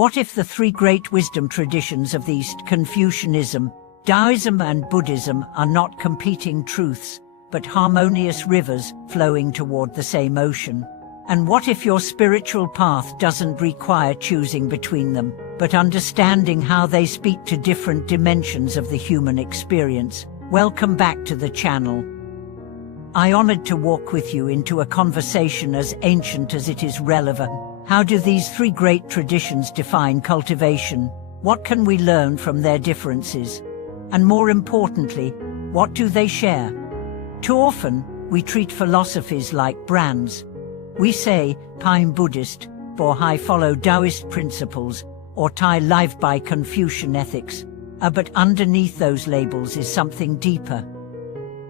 What if the three great wisdom traditions of the East, Confucianism, Taoism and Buddhism, are not competing truths, but harmonious rivers flowing toward the same ocean? And what if your spiritual path doesn't require choosing between them, but understanding how they speak to different dimensions of the human experience? Welcome back to the channel. I'm honored to walk with you into a conversation as ancient as it is relevant. How do these three great traditions define cultivation? What can we learn from their differences? And more importantly, what do they share? Too often, we treat philosophies like brands. We say, I'm Buddhist, or I follow Taoist principles, or I live by Confucian ethics. But underneath those labels is something deeper.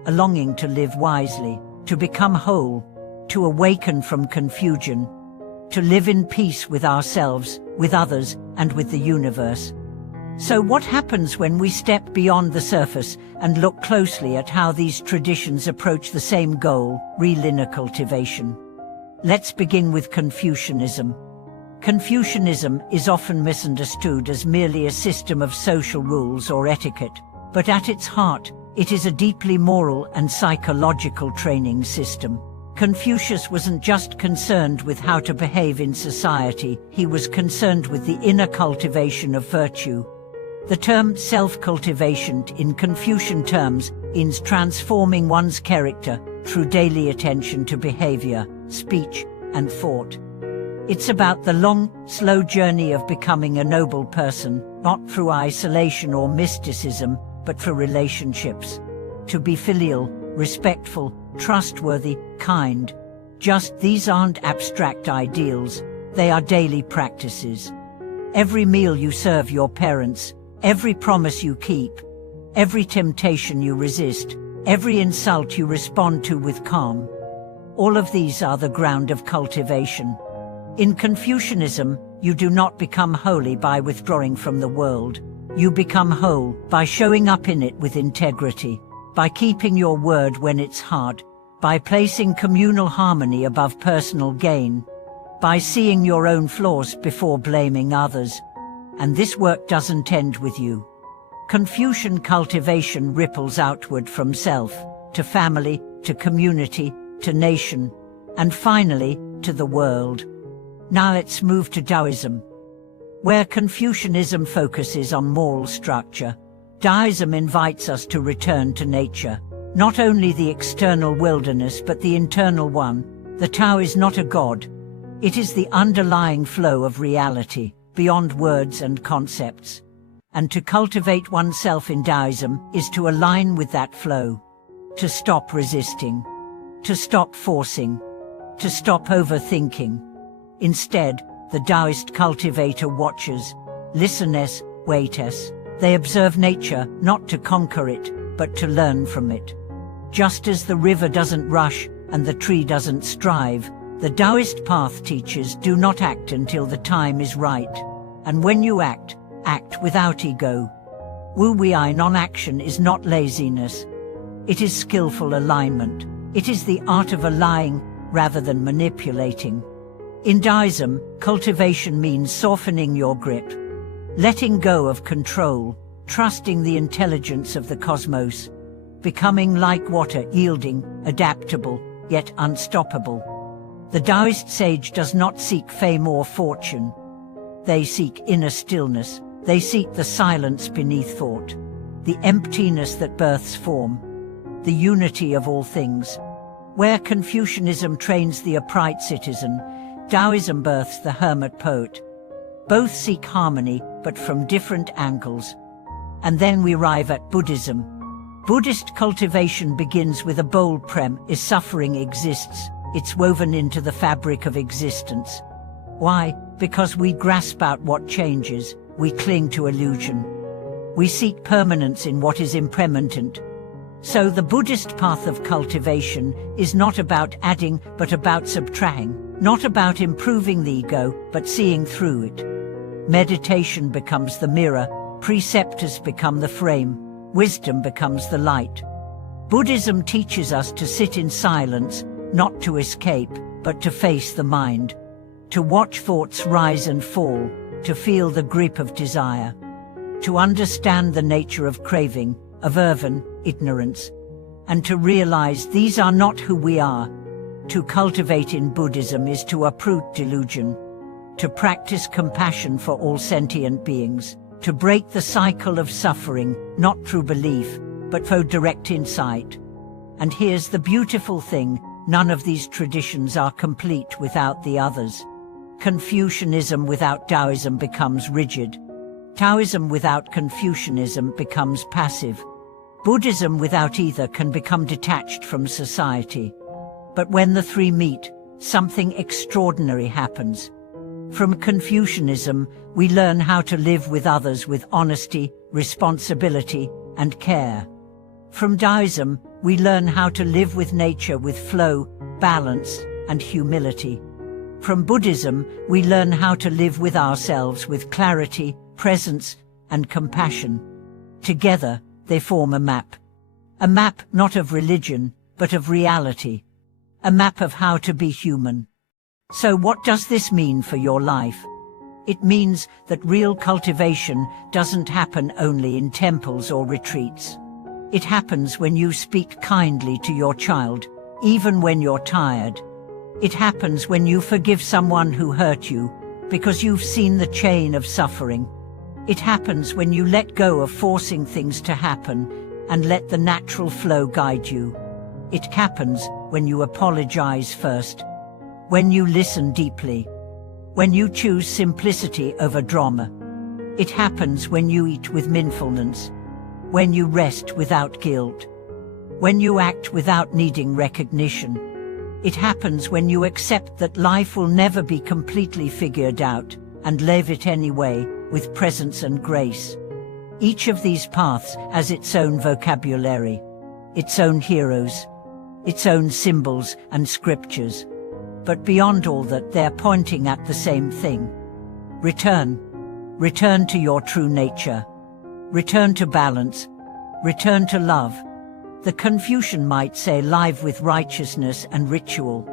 A longing to live wisely, to become whole, to awaken from confusion, to live in peace with ourselves, with others, and with the universe. So what happens when we step beyond the surface and look closely at how these traditions approach the same goal, real inner cultivation? Let's begin with Confucianism. Confucianism is often misunderstood as merely a system of social rules or etiquette, but at its heart, it is a deeply moral and psychological training system. Confucius wasn't just concerned with how to behave in society, he was concerned with the inner cultivation of virtue. The term self-cultivation in Confucian terms means transforming one's character through daily attention to behavior, speech, and thought. It's about the long, slow journey of becoming a noble person, not through isolation or mysticism, but through relationships. To be filial, respectful, trustworthy, kind. Just these aren't abstract ideals, they are daily practices. Every meal you serve your parents, every promise you keep, every temptation you resist, every insult you respond to with calm. All of these are the ground of cultivation. In Confucianism, you do not become holy by withdrawing from the world. You become whole by showing up in it with integrity, by keeping your word when it's hard, by placing communal harmony above personal gain, by seeing your own flaws before blaming others. And this work doesn't end with you. Confucian cultivation ripples outward from self, to family, to community, to nation, and finally, to the world. Now let's move to Taoism. Where Confucianism focuses on moral structure, Taoism invites us to return to nature, not only the external wilderness but the internal one. The Tao is not a god. It is the underlying flow of reality, beyond words and concepts. And to cultivate oneself in Taoism is to align with that flow, to stop resisting, to stop forcing, to stop overthinking. Instead, the Taoist cultivator watches, listens, waits. They observe nature, not to conquer it, but to learn from it. Just as the river doesn't rush and the tree doesn't strive, the Taoist path teaches do not act until the time is right. And when you act, act without ego. Wu Wei non-action is not laziness. It is skillful alignment. It is the art of allying rather than manipulating. In Taoism, cultivation means softening your grip, letting go of control, trusting the intelligence of the cosmos, becoming like water, yielding, adaptable, yet unstoppable. The Taoist sage does not seek fame or fortune. They seek inner stillness. They seek the silence beneath thought, the emptiness that births form, the unity of all things. Where Confucianism trains the upright citizen, Taoism births the hermit poet. Both seek harmony, but from different angles. And then we arrive at Buddhism. Buddhist cultivation begins with a bold premise: suffering exists, it's woven into the fabric of existence. Why? Because we grasp out what changes, we cling to illusion. We seek permanence in what is impermanent. So the Buddhist path of cultivation is not about adding, but about subtracting. Not about improving the ego, but seeing through it. Meditation becomes the mirror, preceptors become the frame, wisdom becomes the light. Buddhism teaches us to sit in silence, not to escape, but to face the mind. To watch thoughts rise and fall, to feel the grip of desire, to understand the nature of craving, aversion, ignorance, and to realize these are not who we are. To cultivate in Buddhism is to uproot delusion, to practice compassion for all sentient beings, to break the cycle of suffering, not through belief, but through direct insight. And here's the beautiful thing, none of these traditions are complete without the others. Confucianism without Taoism becomes rigid. Taoism without Confucianism becomes passive. Buddhism without either can become detached from society. But when the three meet, something extraordinary happens. From Confucianism, we learn how to live with others with honesty, responsibility, and care. From Taoism, we learn how to live with nature with flow, balance, and humility. From Buddhism, we learn how to live with ourselves with clarity, presence, and compassion. Together, they form a map. A map not of religion, but of reality. A map of how to be human. So what does this mean for your life? It means that real cultivation doesn't happen only in temples or retreats. It happens when you speak kindly to your child, even when you're tired. It happens when you forgive someone who hurt you, because you've seen the chain of suffering. It happens when you let go of forcing things to happen and let the natural flow guide you. It happens when you apologize first, when you listen deeply, when you choose simplicity over drama. It happens when you eat with mindfulness, when you rest without guilt, when you act without needing recognition. It happens when you accept that life will never be completely figured out and live it anyway, with presence and grace. Each of these paths has its own vocabulary, its own heroes, its own symbols and scriptures. But beyond all that, they're pointing at the same thing. Return. Return to your true nature. Return to balance. Return to love. The Confucian might say live with righteousness and ritual.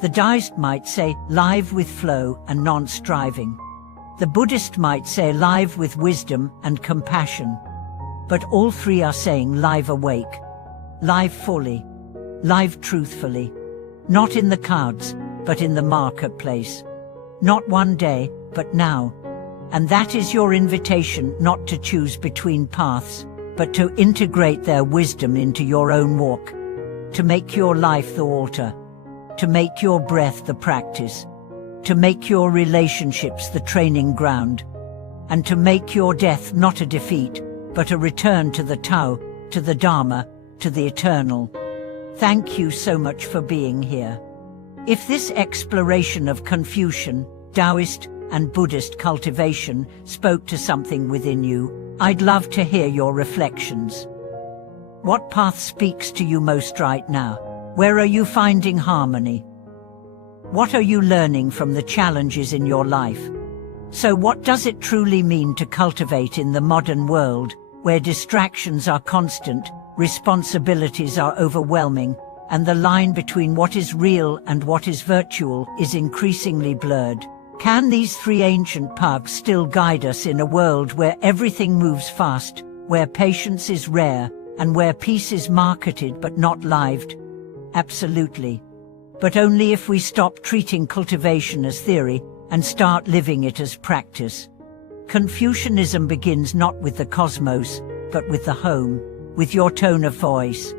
The Taoist might say live with flow and non-striving. The Buddhist might say live with wisdom and compassion. But all three are saying live awake, live fully, live truthfully. Not in the cards, but in the marketplace. Not one day, but now. And that is your invitation, not to choose between paths, but to integrate their wisdom into your own walk, to make your life the altar, to make your breath the practice, to make your relationships the training ground, and to make your death not a defeat, but a return to the Tao, to the Dharma, to the eternal. Thank you so much for being here. If this exploration of Confucian, Taoist, and Buddhist cultivation spoke to something within you, I'd love to hear your reflections. What path speaks to you most right now? Where are you finding harmony? What are you learning from the challenges in your life? So what does it truly mean to cultivate in the modern world, where distractions are constant, responsibilities are overwhelming, and the line between what is real and what is virtual is increasingly blurred? Can these three ancient paths still guide us in a world where everything moves fast, where patience is rare, and where peace is marketed but not lived? Absolutely. But only if we stop treating cultivation as theory and start living it as practice. Confucianism begins not with the cosmos, but with the home, with your tone of voice,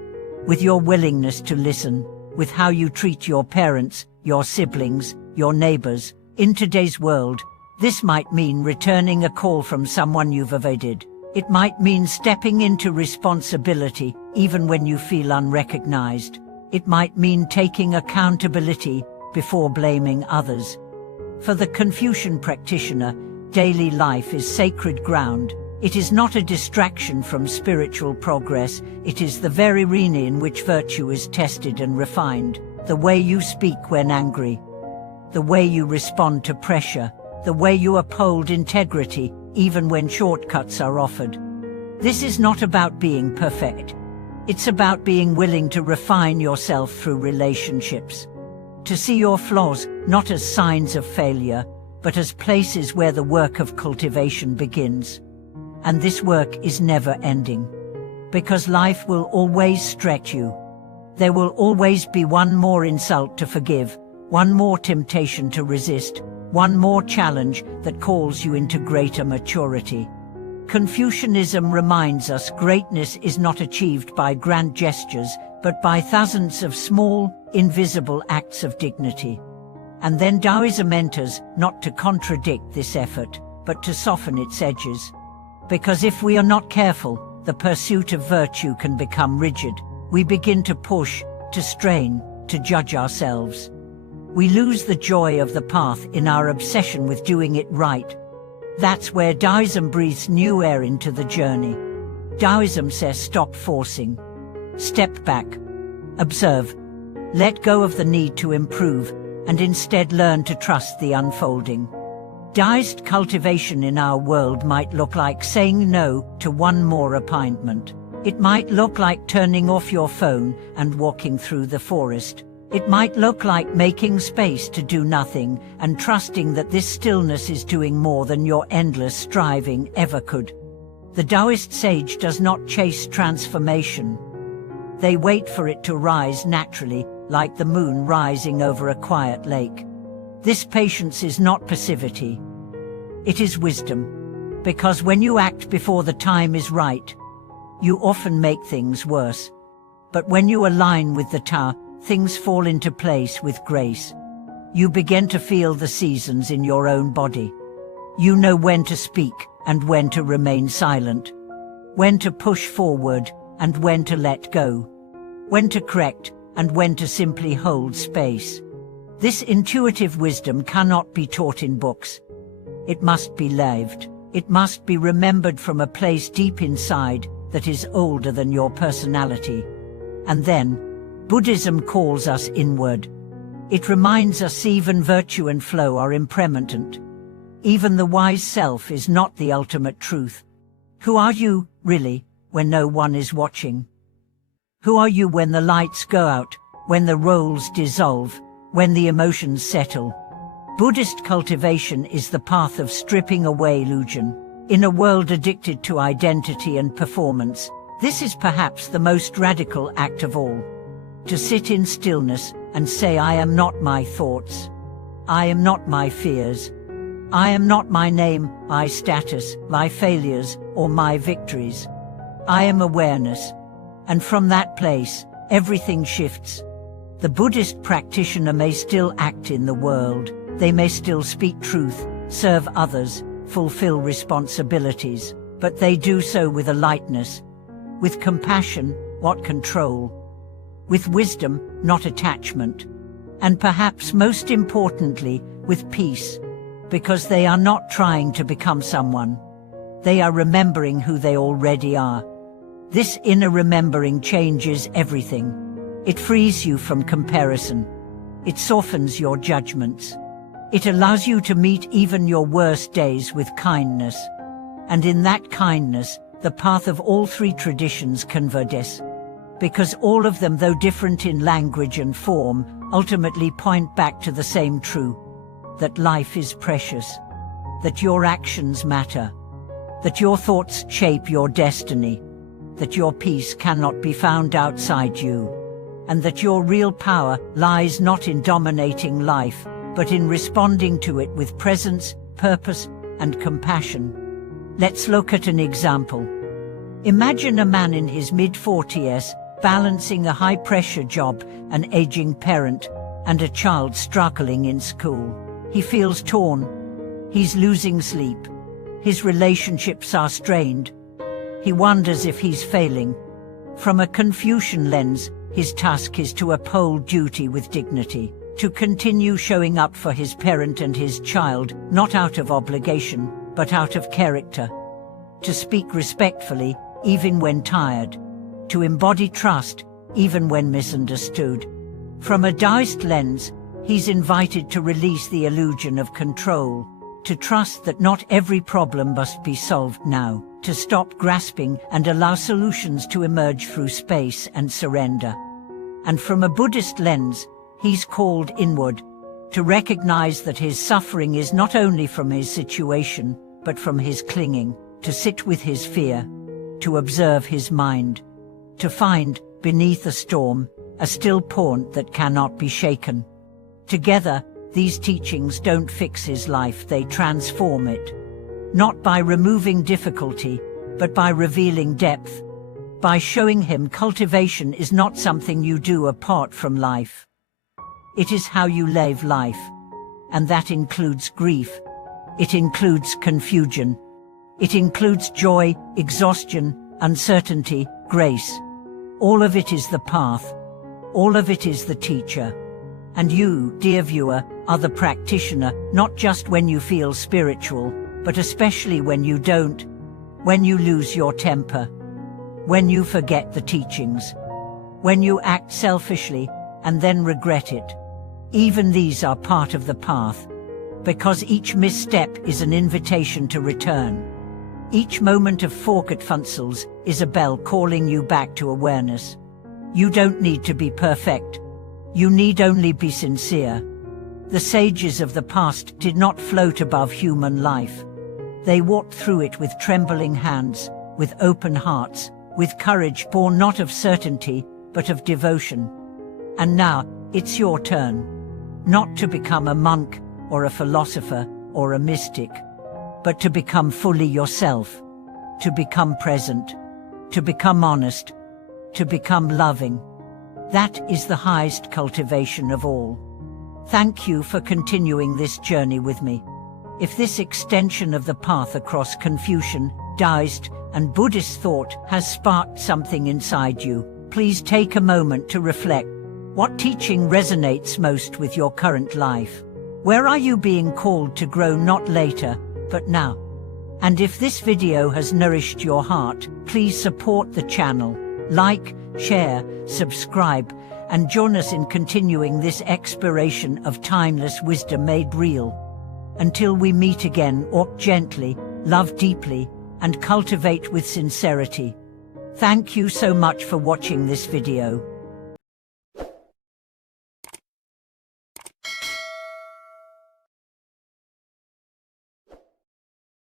with your willingness to listen, with how you treat your parents, your siblings, your neighbors. In today's world, this might mean returning a call from someone you've evaded. It might mean stepping into responsibility, even when you feel unrecognized. It might mean taking accountability before blaming others. For the Confucian practitioner, daily life is sacred ground. It is not a distraction from spiritual progress. It is the very arena in which virtue is tested and refined. The way you speak when angry, the way you respond to pressure, the way you uphold integrity, even when shortcuts are offered. This is not about being perfect. It's about being willing to refine yourself through relationships. To see your flaws not as signs of failure, but as places where the work of cultivation begins. And this work is never ending. Because life will always stretch you. There will always be one more insult to forgive, one more temptation to resist, one more challenge that calls you into greater maturity. Confucianism reminds us greatness is not achieved by grand gestures, but by thousands of small, invisible acts of dignity. And then Taoism enters, not to contradict this effort, but to soften its edges. Because if we are not careful, the pursuit of virtue can become rigid. We begin to push, to strain, to judge ourselves. We lose the joy of the path in our obsession with doing it right. That's where Taoism breathes new air into the journey. Taoism says stop forcing. Step back. Observe. Let go of the need to improve, and instead learn to trust the unfolding. Taoist cultivation in our world might look like saying no to one more appointment. It might look like turning off your phone and walking through the forest. It might look like making space to do nothing and trusting that this stillness is doing more than your endless striving ever could. The Taoist sage does not chase transformation. They wait for it to rise naturally, like the moon rising over a quiet lake. This patience is not passivity. It is wisdom. Because when you act before the time is right, you often make things worse. But when you align with the Tao, things fall into place with grace. You begin to feel the seasons in your own body. You know when to speak and when to remain silent. When to push forward and when to let go. When to correct and when to simply hold space. This intuitive wisdom cannot be taught in books. It must be lived. It must be remembered from a place deep inside that is older than your personality. And then, Buddhism calls us inward. It reminds us even virtue and flow are impermanent. Even the wise self is not the ultimate truth. Who are you, really, when no one is watching? Who are you when the lights go out, when the roles dissolve, when the emotions settle? Buddhist cultivation is the path of stripping away illusion. In a world addicted to identity and performance, this is perhaps the most radical act of all. To sit in stillness and say, I am not my thoughts. I am not my fears. I am not my name, my status, my failures, or my victories. I am awareness. And from that place, everything shifts. The Buddhist practitioner may still act in the world. They may still speak truth, serve others, fulfill responsibilities, but they do so with a lightness, with compassion, not control, with wisdom, not attachment, and perhaps most importantly, with peace, because they are not trying to become someone. They are remembering who they already are. This inner remembering changes everything. It frees you from comparison. It softens your judgments. It allows you to meet even your worst days with kindness. And in that kindness, the path of all three traditions converges. Because all of them, though different in language and form, ultimately point back to the same truth. That life is precious. That your actions matter. That your thoughts shape your destiny. That your peace cannot be found outside you. And that your real power lies not in dominating life, but in responding to it with presence, purpose, and compassion. Let's look at an example. Imagine a man in his mid-40s, balancing a high-pressure job, an aging parent, and a child struggling in school. He feels torn. He's losing sleep. His relationships are strained. He wonders if he's failing. From a Confucian lens, his task is to uphold duty with dignity, to continue showing up for his parent and his child, not out of obligation, but out of character. To speak respectfully, even when tired. To embody trust, even when misunderstood. From a Taoist lens, he's invited to release the illusion of control, to trust that not every problem must be solved now, to stop grasping and allow solutions to emerge through space and surrender. And from a Buddhist lens, he's called inward, to recognize that his suffering is not only from his situation, but from his clinging, to sit with his fear, to observe his mind, to find, beneath a storm, a still point that cannot be shaken. Together, these teachings don't fix his life, they transform it. Not by removing difficulty, but by revealing depth, by showing him cultivation is not something you do apart from life. It is how you live life, and that includes grief. It includes confusion. It includes joy, exhaustion, uncertainty, grace. All of it is the path. All of it is the teacher. And you, dear viewer, are the practitioner, not just when you feel spiritual, but especially when you don't, when you lose your temper, when you forget the teachings, when you act selfishly and then regret it. Even these are part of the path, because each misstep is an invitation to return. Each moment of forgetfulness is a bell calling you back to awareness. You don't need to be perfect. You need only be sincere. The sages of the past did not float above human life. They walked through it with trembling hands, with open hearts, with courage born not of certainty, but of devotion. And now, it's your turn. Not to become a monk, or a philosopher, or a mystic, but to become fully yourself, to become present, to become honest, to become loving. That is the highest cultivation of all. Thank you for continuing this journey with me. If this extension of the path across Confucian, Taoist, and Buddhist thought has sparked something inside you, please take a moment to reflect. What teaching resonates most with your current life? Where are you being called to grow not later, but now? And if this video has nourished your heart, please support the channel, like, share, subscribe, and join us in continuing this exploration of timeless wisdom made real. Until we meet again, walk gently, love deeply, and cultivate with sincerity. Thank you so much for watching this video.